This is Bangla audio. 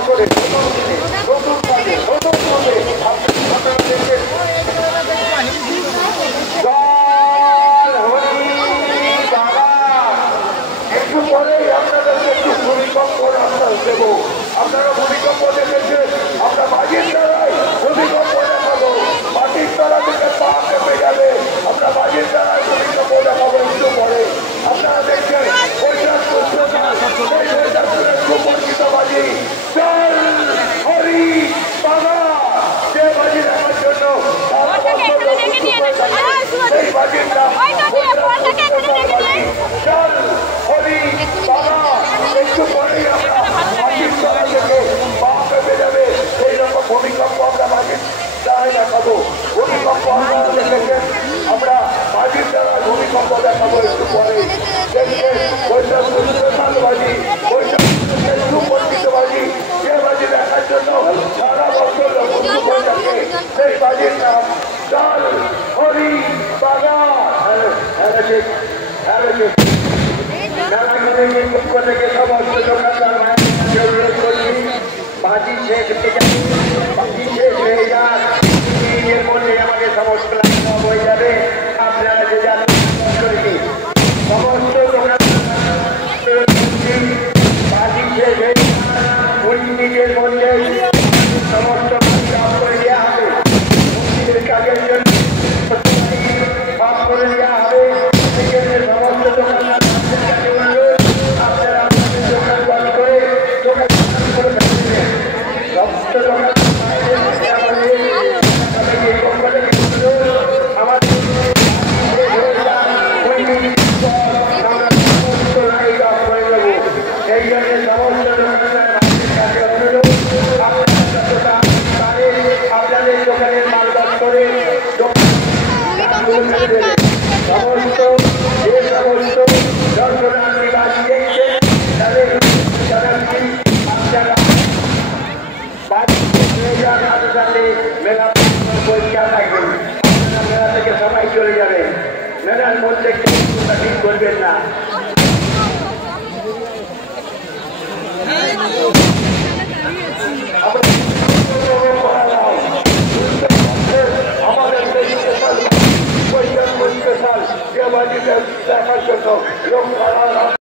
বছরে প্রথম দিনে নতুন কাজে নতুন পথে আপনারা দেখবেন একটু পরেই আপনাদেরকে একটু ভূমিকম্প রাস্তা দেবো। আপনারা ভূমিকম্প দেখেছেন, আমরা বাজির দ্বারাই ভূমিকম্প দেখাবো। মাটির তলা থেকে পা কেঁপে যাবে, আমরা বাজির দ্বারাই ভূমিকম্প দেখাবো। একটু পরে আপনারা দেখছেন সুপরিচিত বাজি চল হরি বাবা, যে বাজি দেখার জন্য সেই বাজির নাম চল হরি বাবা। একটু পরেই আমরা মাটির তলা থেকে পা কেঁপে যাবে, সেই রকম ভূমিকম্প আমরা বাজির দ্বারাই দেখাবো। ভূমিকম্প আপনারা দেখেছেন, আমরা বাজির দ্বারা ভূমিকম্প দেখাবো। একটু পরে দেখছেন বাজি, সুপরিচিত বাজি, যে বাজি দেখার জন্য সারা বছর থাকে, সেই বাজির নাম চল হরি বাবা। মেলাগুলির পক্ষ থেকে সমস্ত দোকানদার ভাইয়ের অনুরোধ করছি, বাজি শেষ হয়ে যান, এর মধ্যে আমাদের সমস্ত হয়ে যাবে। আপনারা যে যান করেছি সমস্ত দোকানদার বাজি শেষ হয়ে যান, 20 মিনিটের মধ্যে সমস্ত কাজ করে দেওয়া হবে। কাজের জন্য কাজ করে দেওয়া হবে। সমস্ত দোকানদার আপনারা দোকান বন্ধ করে দোকান করে সমস্ত দোকান এই জন্য সমস্ত আপনাদের দোকানের মালবাস করে সমস্ত যে সমস্ত দর্শনার্থী বাড়ি দেখছে তাদের আপনারা বাড়ি সাথে সাথে মেলা পরীক্ষা থাকবেন। আপনারা মেলা থেকে সবাই চলে যাবেন, মেলার মধ্যে ঠিক করবেন না।